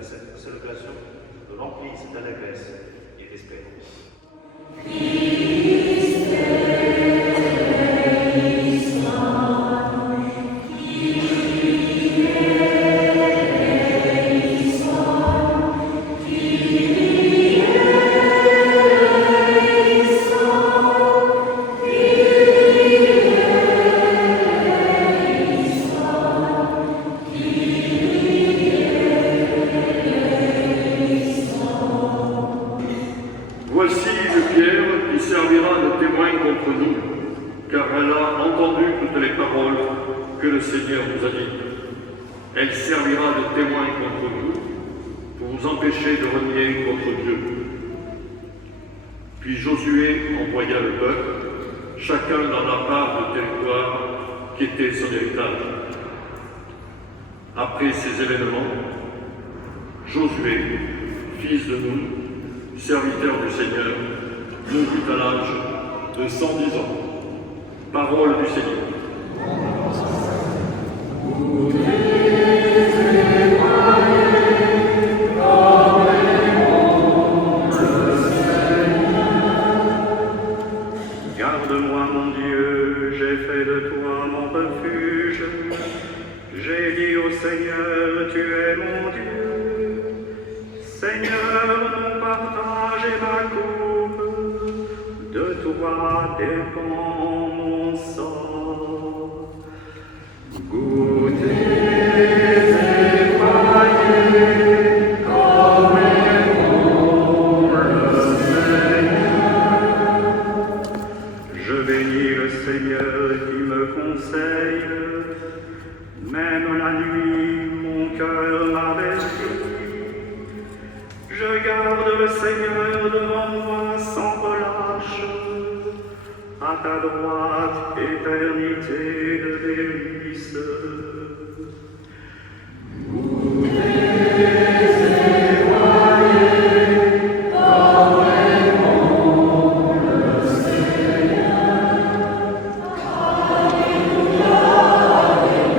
Cette célébration nous remplisse d'allégresse et d'espérance. Voici une pierre qui servira de témoin contre nous, car elle a entendu toutes les paroles que le Seigneur nous a dites. Elle servira de témoin contre nous, pour vous empêcher de renier votre Dieu. Puis Josué envoya le peuple, chacun dans la part de territoire qui était son héritage. Après ces événements, Josué, fils de Nun, serviteur du Seigneur, mourut à l'âge de 110 ans. Parole du Seigneur. Garde-moi, mon Dieu, j'ai fait de toi mon refuge. J'ai dit au Seigneur, tu es mon Dieu. Seigneur, mon partage et ma coupe, de toi dépend mon sort. Goûtez et voyez comme est bon le Seigneur. Je bénis le Seigneur qui me conseille, même la nuit mon cœur m'avertit. Je garde le Seigneur devant moi sans relâche, à ta droite, éternité de délices. Goûtez et voyez comme est bon le Seigneur. Alléluia, Alléluia,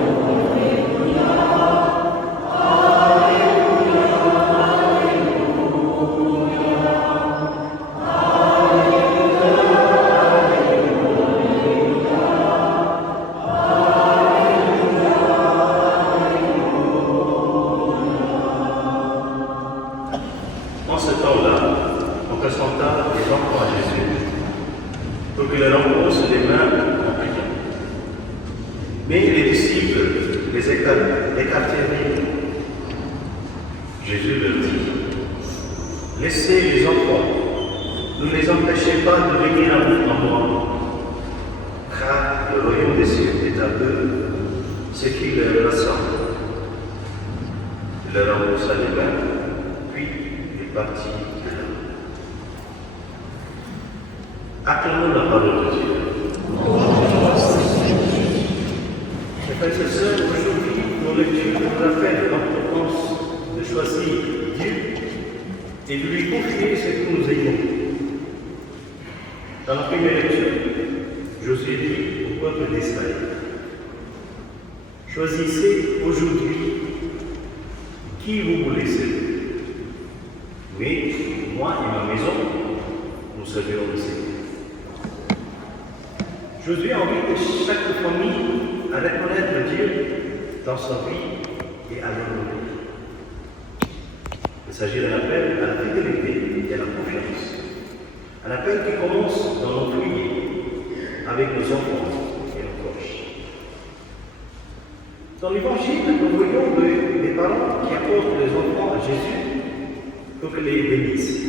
En ce temps-là, on présenta les enfants à Jésus pour qu'il leur impose les mains en priant. Mais les disciples les écartèrent. Jésus leur dit, laissez les enfants, ne les empêchez pas de venir à moi, car le royaume des cieux est à eux ce qui leur ressemble. Il leur embrassa les mains, puis il partit de là. Acclamons la parole de Dieu. Mes frères et sœurs, aujourd'hui, nos lectures nous rappellent l'importance de choisir et de lui confier ce que nous aimons. Dans la première lecture, Josué dit au peuple d'Israël, choisissez aujourd'hui qui vous voulez servir. Oui, moi et ma maison, nous servirons le Seigneur. Josué invite chaque famille à reconnaître Dieu dans sa vie et à l'honorer. Il s'agit d'un appel à la fidélité et à la confiance. Un appel qui commence dans nos foyers, avec nos enfants et nos proches. Dans l'Évangile, nous voyons les parents qui apportent les enfants à Jésus pour que les bénissent.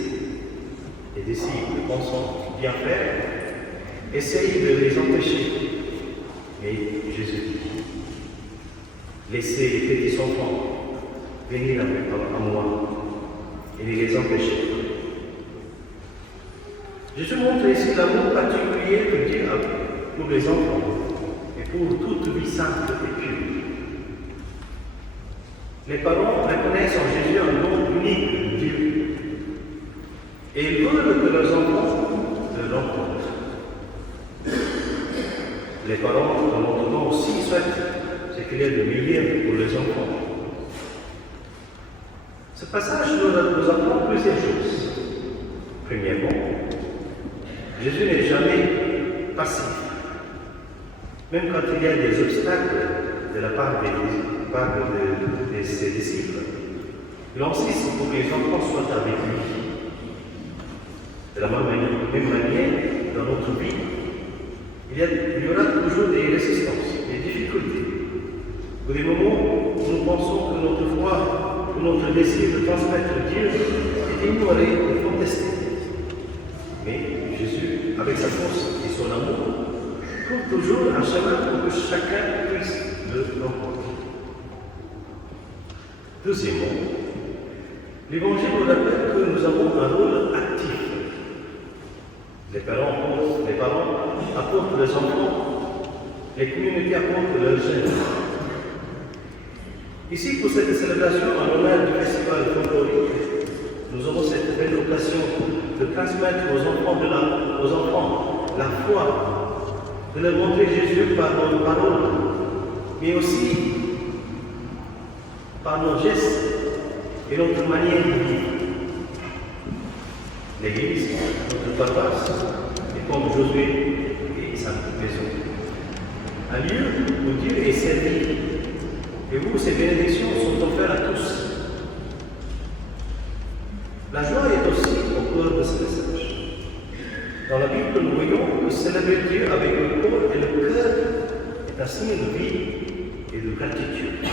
Les disciples, pensant bien faire, essayent de les empêcher. Mais Jésus dit, laissez les petits enfants venir à moi et ne les empêchez pas. Jésus montre ici l'amour particulier de Dieu pour les enfants et pour toute vie sainte et pure. Les parents reconnaissent en Jésus un don unique de Dieu et ils veulent que leurs enfants le rencontrent. Les parents, dans notre temps aussi, souhaitent ce qu'il y a de meilleur pour les enfants. Ce passage nous apprend plusieurs choses. Premièrement, Jésus n'est jamais passif. Même quand il y a des obstacles de la part de ses disciples, il insiste pour que les enfants soient avec lui. De la même manière, dans notre vie, il y aura toujours des résistances, des difficultés. Pour des moments où nous pensons que notre foi, que notre désir de transmettre Dieu est ignoré et contesté. Mais Jésus, avec sa force et son amour, trouve toujours un chemin pour que chacun puisse le rencontrer. Deuxièmement, l'Évangile nous rappelle que nous avons un rôle actif. Les parents apportent les enfants, les communautés apportent leurs jeunes. Ici, pour cette célébration en l'honneur du festival folklorique, nous aurons cette belle occasion de transmettre aux enfants la foi, de leur montrer Jésus par nos paroles, mais aussi par nos gestes et notre manière de vivre. L'Église, notre paroisse, est comme Josué et sa maison. Un lieu où Dieu est servi, et où ces bénédictions sont offertes à tous. La joie est aussi au cœur de ce message. Dans la Bible, nous voyons que célébrer Dieu avec le corps et le cœur est un signe de vie et de gratitude.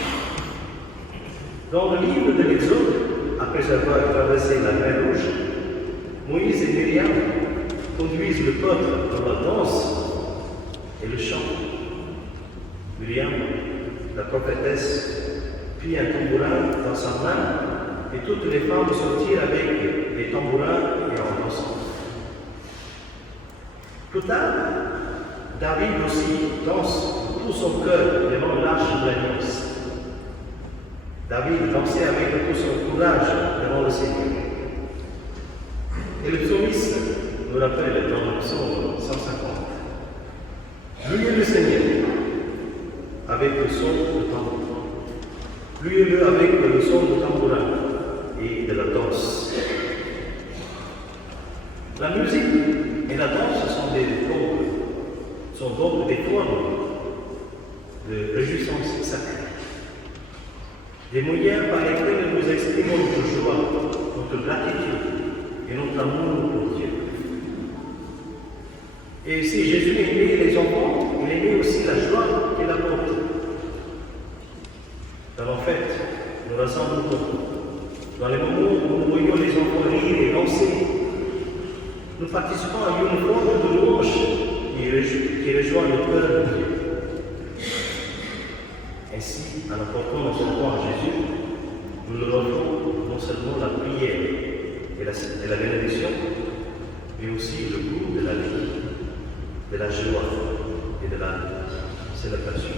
Dans le livre de l'Exode, après avoir traversé la mer Rouge, Moïse et Myriam conduisent le peuple dans la danse et le chant. Myriam, la prophétesse, prit un tambourin dans sa main et toutes les femmes sortirent avec les tambourins et en dansant. Plus tard, David aussi danse de tout son cœur devant l'arche de l'alliance. David dansait avec tout son courage devant le Seigneur. Et le psalmiste nous rappelle dans le psaume 150. Louez le Seigneur avec le son de tambourin. Louez-le avec le son de tambourin et de la danse. La musique et la danse sont donc des formes de réjouissance sacrée. Des moyens par lesquels nous exprimons notre joie, notre gratitude et notre amour pour Dieu. Et si Jésus aimait les enfants, il aimait aussi la joie qu'il apporte. Dans la fête, nous rassemblons. Dans les moments où nous voyons les enfants rire et danser, nous participons à une forme de louange qui rejoint le cœur de Dieu. Ainsi, en apportant nos enfants à Jésus, nous leur offrons non seulement la prière et la bénédiction, mais aussi le goût de la vie, de la joie et de la célébration.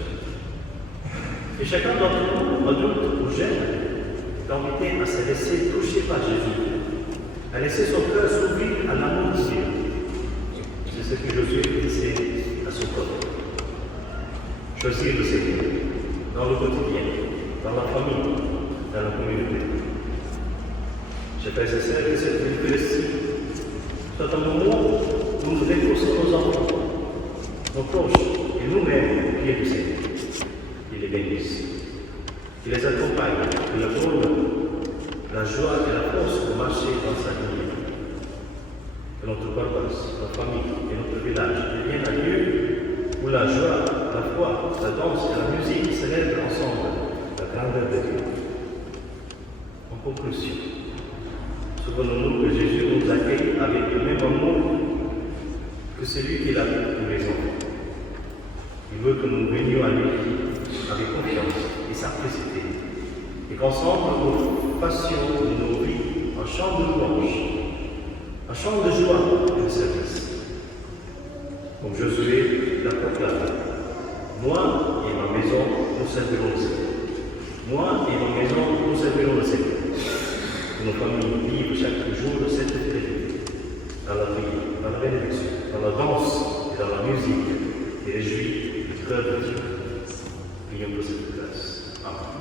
Et chacun d'entre nous, adulte ou jeune, est invité à se laisser toucher par Jésus a laissé son cœur s'ouvrir à l'amour de Dieu. C'est ce que Josué disait à son peuple. Choisir le Seigneur dans le quotidien, dans la famille, dans la communauté. Chers frères et sœurs, que cette Eucharistie soit un moment où nous déposons nos enfants, nos proches et nous-mêmes au pied du Seigneur. Il les bénisse, qu'il les accompagne, qu'il leur donne la joie et la force pour marcher dans sa lumière. Que notre paroisse, notre famille et notre village deviennent un lieu où la joie, la foi, la danse et la musique célèbrent ensemble la grandeur de Dieu. En conclusion, souvenons-nous que Jésus nous accueille avec le même amour que celui qu'il a pour les enfants. Il veut que nous venions à lui avec confiance et simplicité, et qu'ensemble nous fassions de nos vies un chant de louange, un chant de joie et de service. Comme Josué l'a proclamé, moi et ma maison, nous servirons le Seigneur. Moi et ma maison, nous servirons le Seigneur. Que nos familles vivent chaque jour de cette fidélité, dans la vie, dans la bénédiction, dans la danse et dans la musique, et réjouit du cœur de Dieu. Prions pour cette grâce. Amen.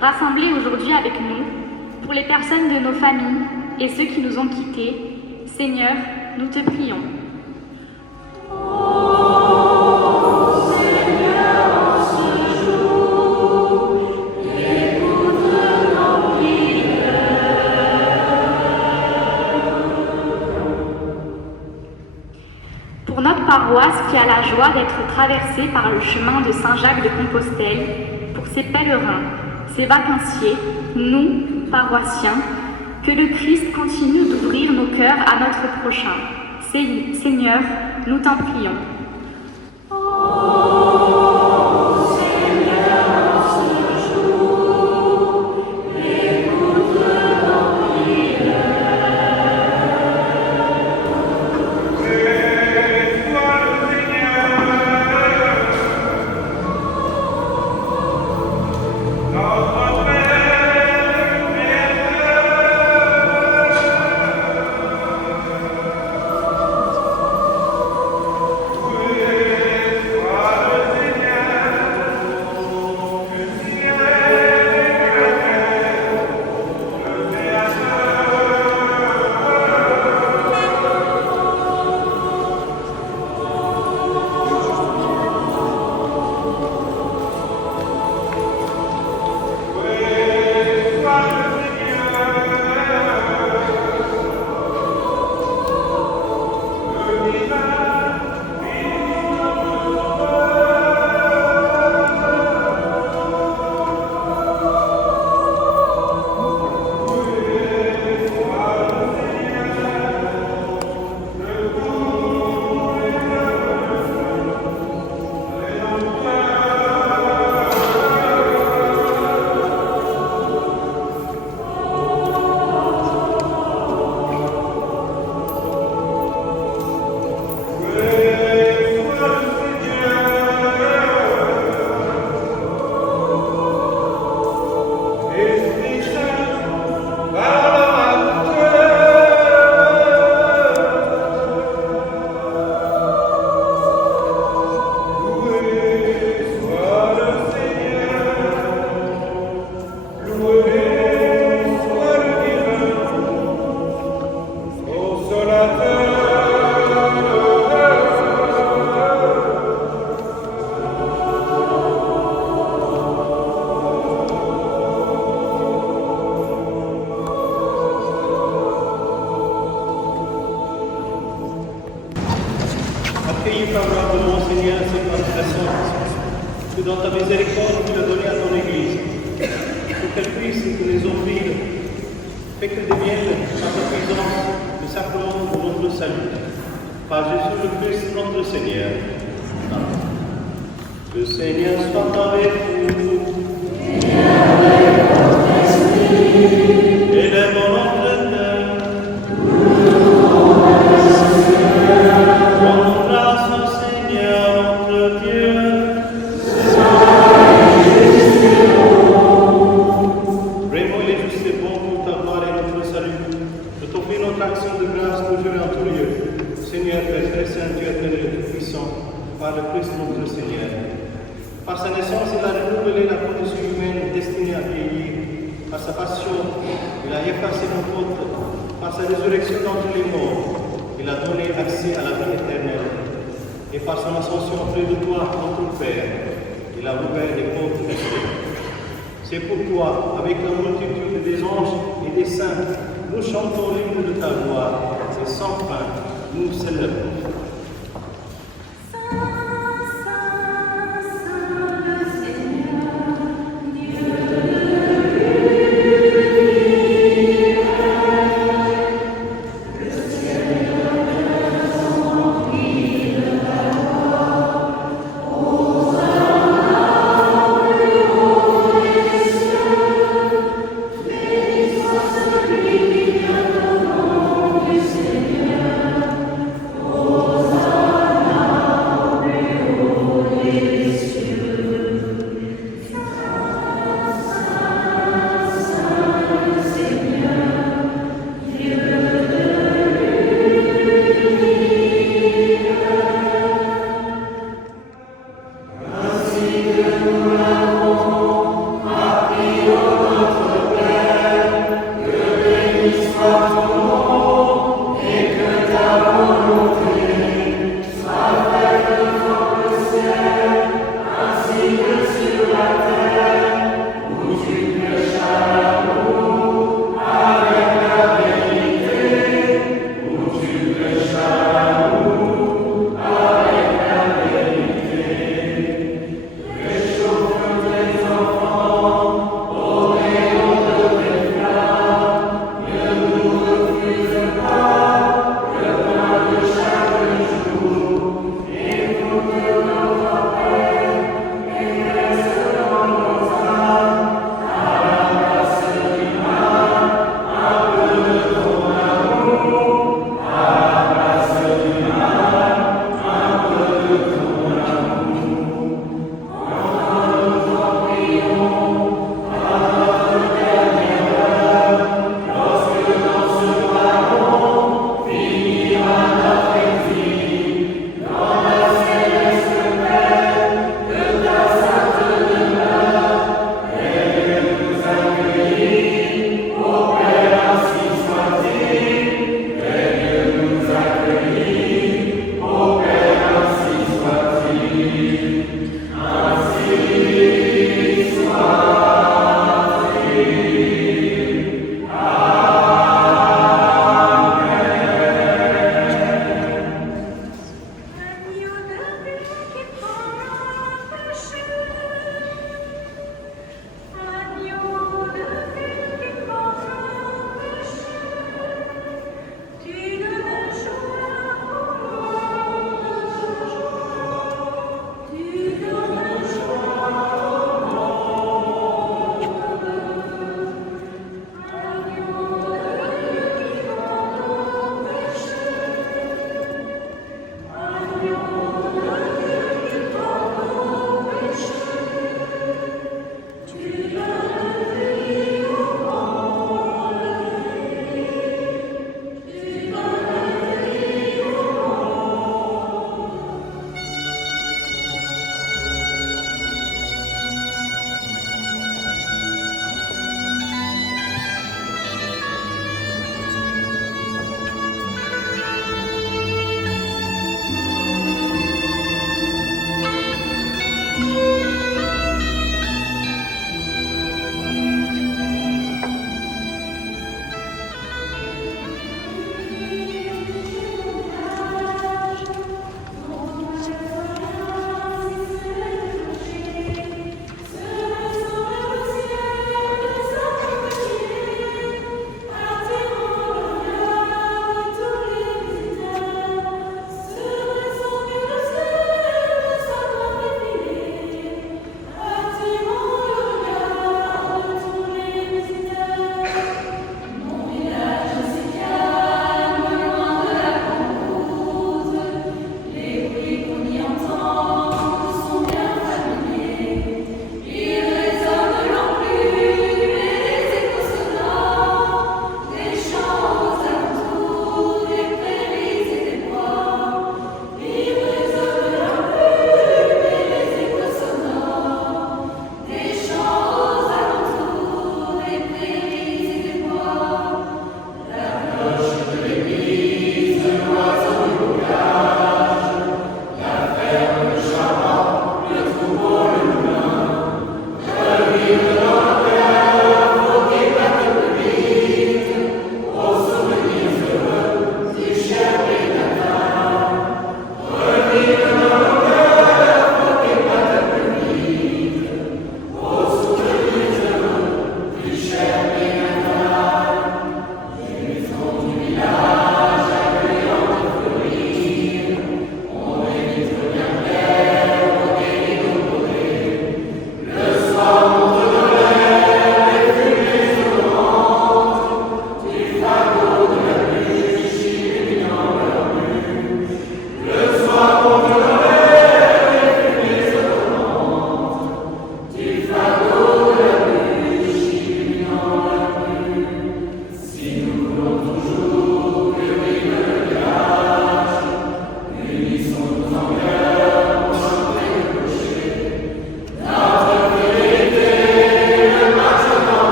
rassemblés aujourd'hui avec nous, pour les personnes de nos familles et ceux qui nous ont quittés, Seigneur, nous te prions. Pour notre paroisse qui a la joie d'être traversée par le chemin de Saint-Jacques-de-Compostelle, pour ses pèlerins, ses vacanciers, nous, paroissiens, que le Christ continue d'ouvrir nos cœurs à notre prochain. Seigneur, nous t'en prions. Accueillis favorablement, Seigneur, ces constellations que dans ta miséricorde tu as donné à ton Église, pour qu'elle puisse te les offrir, et qu'elle devienne, par ta puissance, le sacrement de notre salut. Par Jésus le Christ, notre Seigneur. Amen. Le Seigneur soit avec vous. Élèvons notre cœur. Rendons grâce au Seigneur notre Dieu. Vraiment, il est juste et bon pour ta gloire et notre salut. Je t'offre notre action de grâce toujours et en tout lieu. Seigneur, Père très saint, Dieu éternel et tout-puissant, par le Christ notre Seigneur. Par sa naissance, il a renouvelé la condition humaine destinée à vieillir. Par sa passion, il a effacé nos fautes. Par sa résurrection d'entre les morts, il a donné accès à la vie éternelle. Et par son ascension auprès de toi, notre Père, il a ouvert les portes des cieux. C'est pourquoi, avec la multitude des anges et des saints, nous chantons l'hymne de ta gloire, et sans fin, nous célébrons. Oh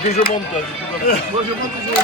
Que je monte. Moi je monte toujours.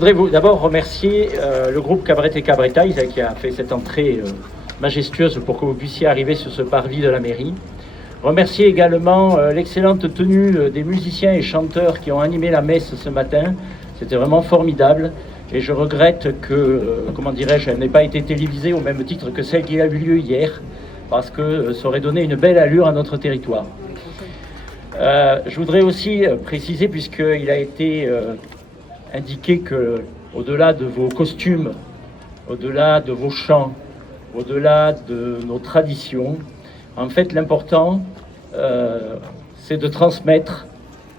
Je voudrais d'abord remercier le groupe Cabret et Cabretaille qui a fait cette entrée majestueuse pour que vous puissiez arriver sur ce parvis de la mairie. Remercier également l'excellente tenue des musiciens et chanteurs qui ont animé la messe ce matin. C'était vraiment formidable et je regrette que, comment dirais-je, elle n'ait pas été télévisée au même titre que celle qui a eu lieu hier, parce que ça aurait donné une belle allure à notre territoire. Je voudrais aussi préciser, puisqu'il a été indiqué que, au-delà de vos costumes, au-delà de vos chants, au-delà de nos traditions, en fait, l'important, c'est de transmettre,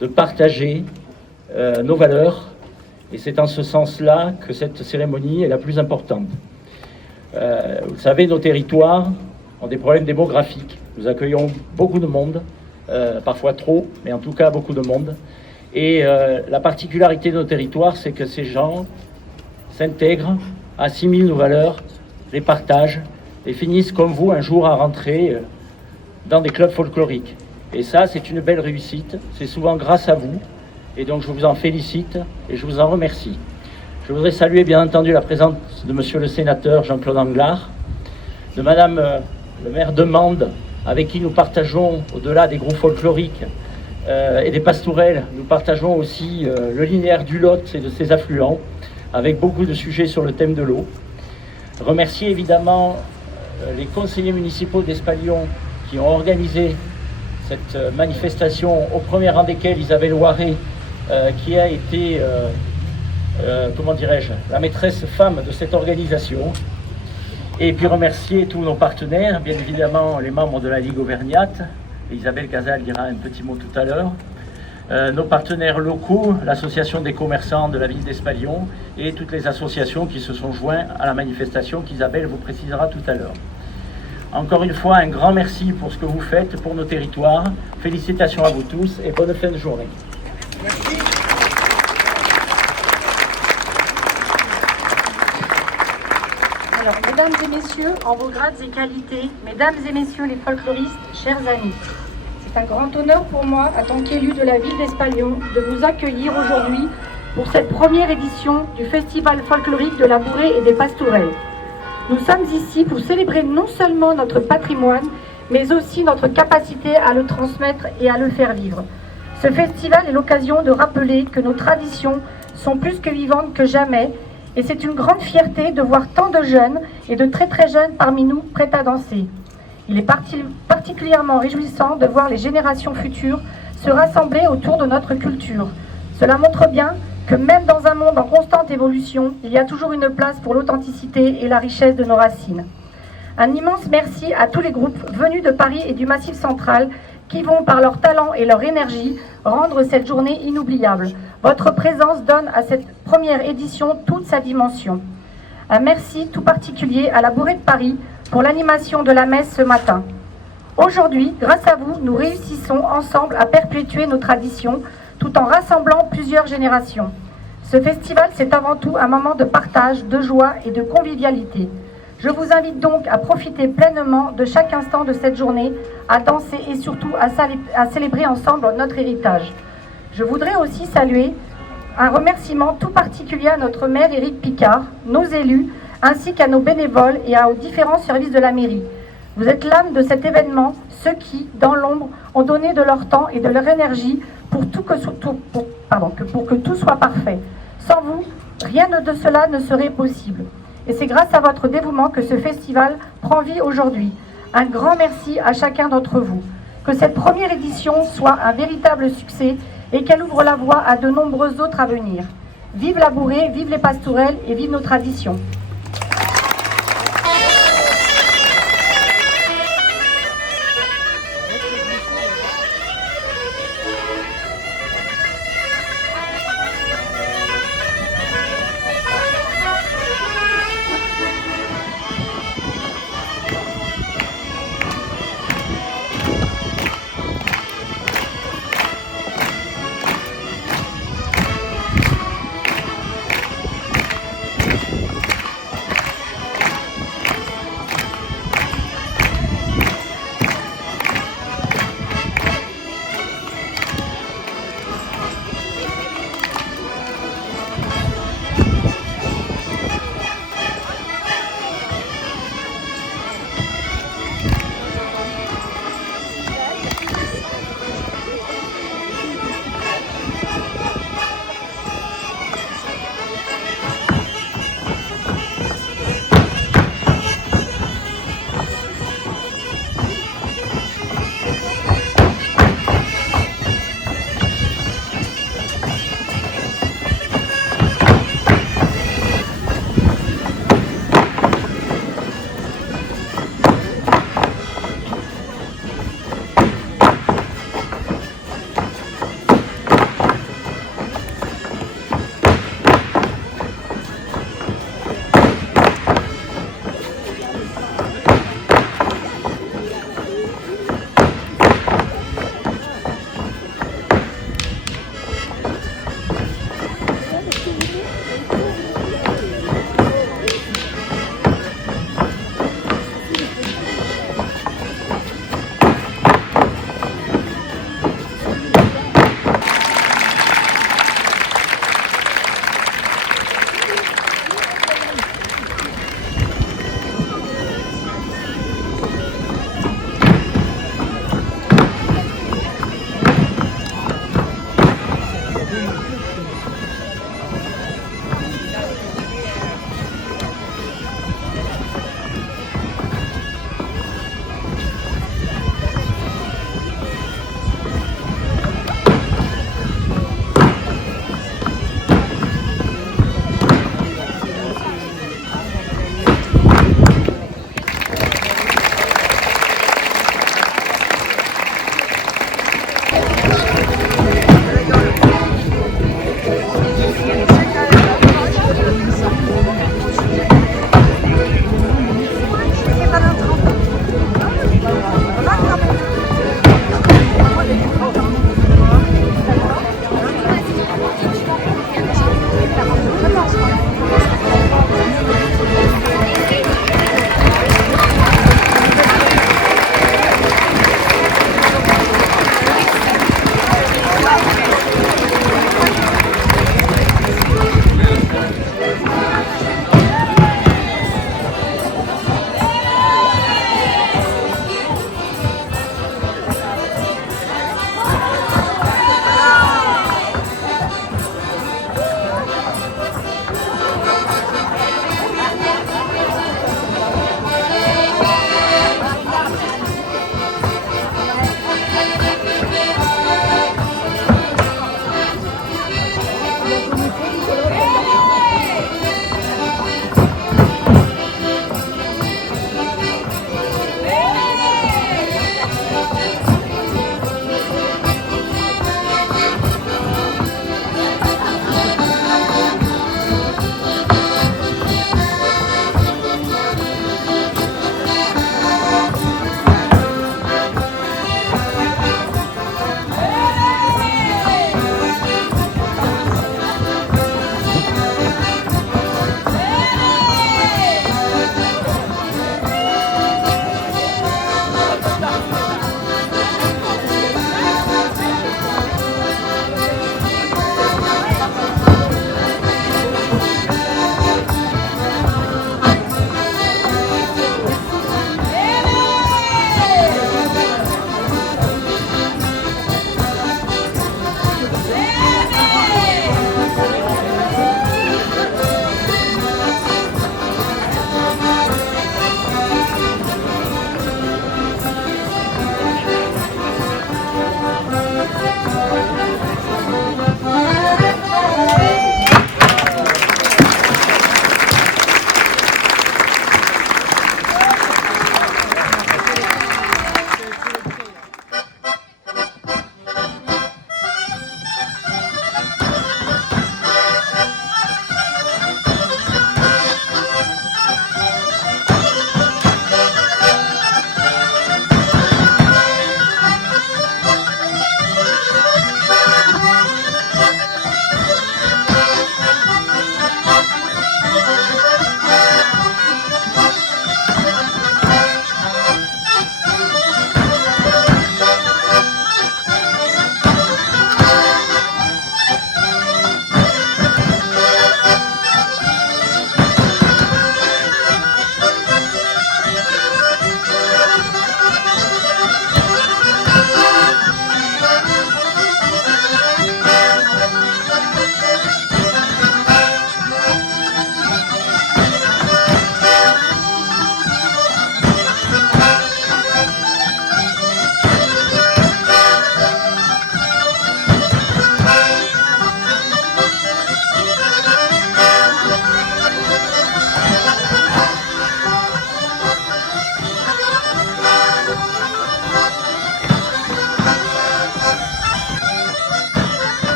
de partager nos valeurs, et c'est en ce sens-là que cette cérémonie est la plus importante. Vous savez, nos territoires ont des problèmes démographiques. Nous accueillons beaucoup de monde, parfois trop, mais en tout cas beaucoup de monde. Et la particularité de nos territoires, c'est que ces gens s'intègrent, assimilent nos valeurs, les partagent et finissent comme vous un jour à rentrer dans des clubs folkloriques. Et ça, c'est une belle réussite. C'est souvent grâce à vous. Et donc, je vous en félicite et je vous en remercie. Je voudrais saluer, bien entendu, la présence de monsieur le sénateur Jean-Claude Anglard, de madame le maire de Mende, avec qui nous partageons, au-delà des groupes folkloriques, et des Pastourelles, nous partageons aussi le linéaire du Lot et de ses affluents, avec beaucoup de sujets sur le thème de l'eau. Remercier évidemment les conseillers municipaux d'Espalion qui ont organisé cette manifestation, au premier rang desquels Isabelle Loiret, qui a été, comment dirais-je, la maîtresse femme de cette organisation. Et puis remercier tous nos partenaires, bien évidemment les membres de la Ligue Auvergnate. Isabelle Casal dira un petit mot tout à l'heure. Nos partenaires locaux, l'association des commerçants de la ville d'Espalion et toutes les associations qui se sont joints à la manifestation qu'Isabelle vous précisera tout à l'heure. Encore une fois, un grand merci pour ce que vous faites pour nos territoires. Félicitations à vous tous et bonne fin de journée. Merci. Alors, mesdames et messieurs, en vos grades et qualités, mesdames et messieurs les folkloristes, chers amis, c'est un grand honneur pour moi, en tant qu'élu de la ville d'Espalion, de vous accueillir aujourd'hui pour cette première édition du Festival folklorique de la Bourrée et des Pastourelles. Nous sommes ici pour célébrer non seulement notre patrimoine, mais aussi notre capacité à le transmettre et à le faire vivre. Ce festival est l'occasion de rappeler que nos traditions sont plus que vivantes que jamais, et c'est une grande fierté de voir tant de jeunes et de très très jeunes parmi nous prêts à danser. Il est particulièrement réjouissant de voir les générations futures se rassembler autour de notre culture. Cela montre bien que même dans un monde en constante évolution, il y a toujours une place pour l'authenticité et la richesse de nos racines. Un immense merci à tous les groupes venus de Paris et du Massif central qui vont, par leur talent et leur énergie, rendre cette journée inoubliable. Votre présence donne à cette première édition toute sa dimension. Un merci tout particulier à la Bourrée de Paris pour l'animation de la messe ce matin. Aujourd'hui, grâce à vous, nous réussissons ensemble à perpétuer nos traditions tout en rassemblant plusieurs générations. Ce festival, c'est avant tout un moment de partage, de joie et de convivialité. Je vous invite donc à profiter pleinement de chaque instant de cette journée, à danser et surtout à célébrer ensemble notre héritage. Je voudrais aussi saluer un remerciement tout particulier à notre maire Éric Picard, nos élus, ainsi qu'à nos bénévoles et aux différents services de la mairie. Vous êtes l'âme de cet événement, ceux qui, dans l'ombre, ont donné de leur temps et de leur énergie pour que tout soit parfait. Sans vous, rien de cela ne serait possible. Et c'est grâce à votre dévouement que ce festival prend vie aujourd'hui. Un grand merci à chacun d'entre vous. Que cette première édition soit un véritable succès et qu'elle ouvre la voie à de nombreuses autres à venir. Vive la Bourrée, vive les Pastourelles et vive nos traditions.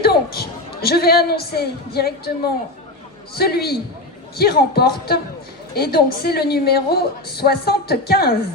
Et donc, je vais annoncer directement celui qui remporte. Et donc, c'est le numéro 75.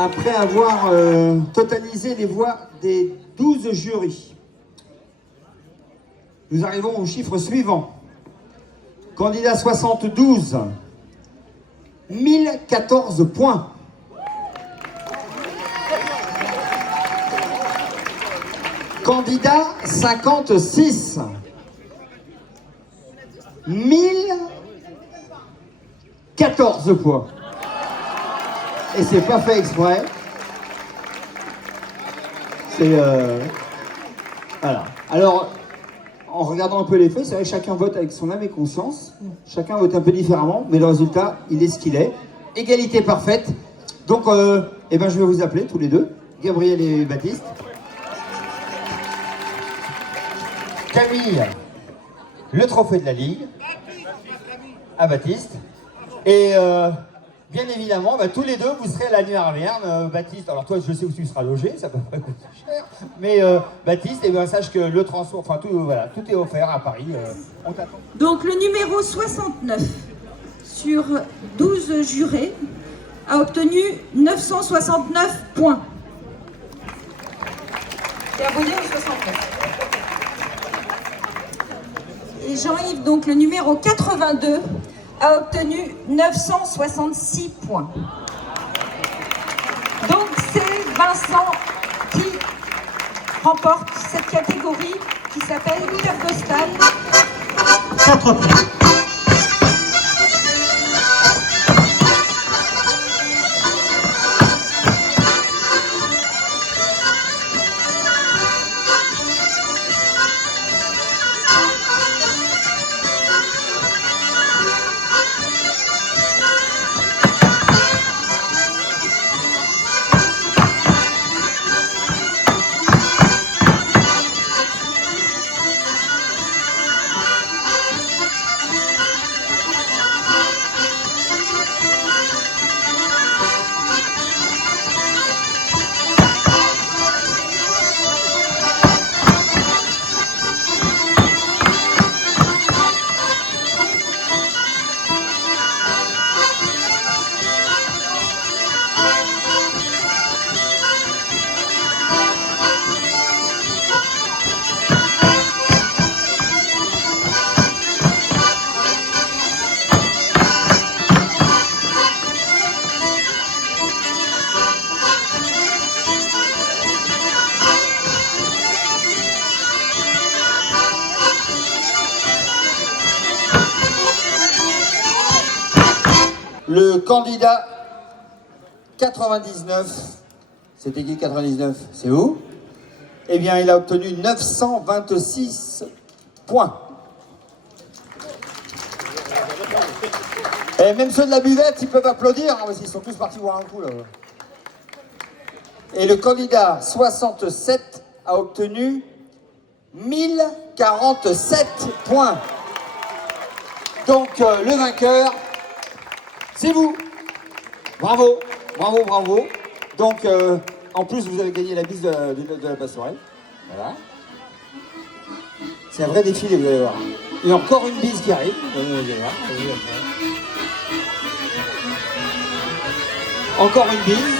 Après avoir totalisé les voix des 12 jurys, nous arrivons au chiffre suivant. Candidat 72, 1014 points. Candidat 56, 1014 points. Et c'est pas fait exprès. C'est voilà. Alors, en regardant un peu les feuilles, c'est vrai que chacun vote avec son âme et conscience. Chacun vote un peu différemment, mais le résultat, il est ce qu'il est. Égalité parfaite. Donc, eh ben, je vais vous appeler tous les deux, Gabriel et Baptiste. Camille, le trophée de la Ligue. À Baptiste. Et bien évidemment, bah, tous les deux, vous serez à l'annuaire Arverne. Baptiste, alors toi, je sais où tu seras logé, ça peut pas coûter cher. Mais Baptiste, eh ben, sache que le transport, enfin tout, voilà, tout est offert à Paris. On t'attend. Donc le numéro 69 sur 12 jurés a obtenu 969 points. C'est abonné au 69. Et Jean-Yves, donc le numéro 82, a obtenu 966 points. Donc c'est Vincent qui remporte cette catégorie qui s'appelle Interpostal. 4 points. Le candidat 99, c'était qui 99? C'est où? Eh bien, il a obtenu 926 points. Et même ceux de la buvette, ils peuvent applaudir, hein, parce qu'ils sont tous partis boire un coup, là. Et le candidat 67 a obtenu 1047 points. Donc le vainqueur, c'est vous. Bravo, bravo, bravo. Donc en plus vous avez gagné la bise de la passerelle. Voilà. C'est un vrai défilé, vous allez voir. Et encore une bise qui arrive. Vous allez voir. Encore une bise.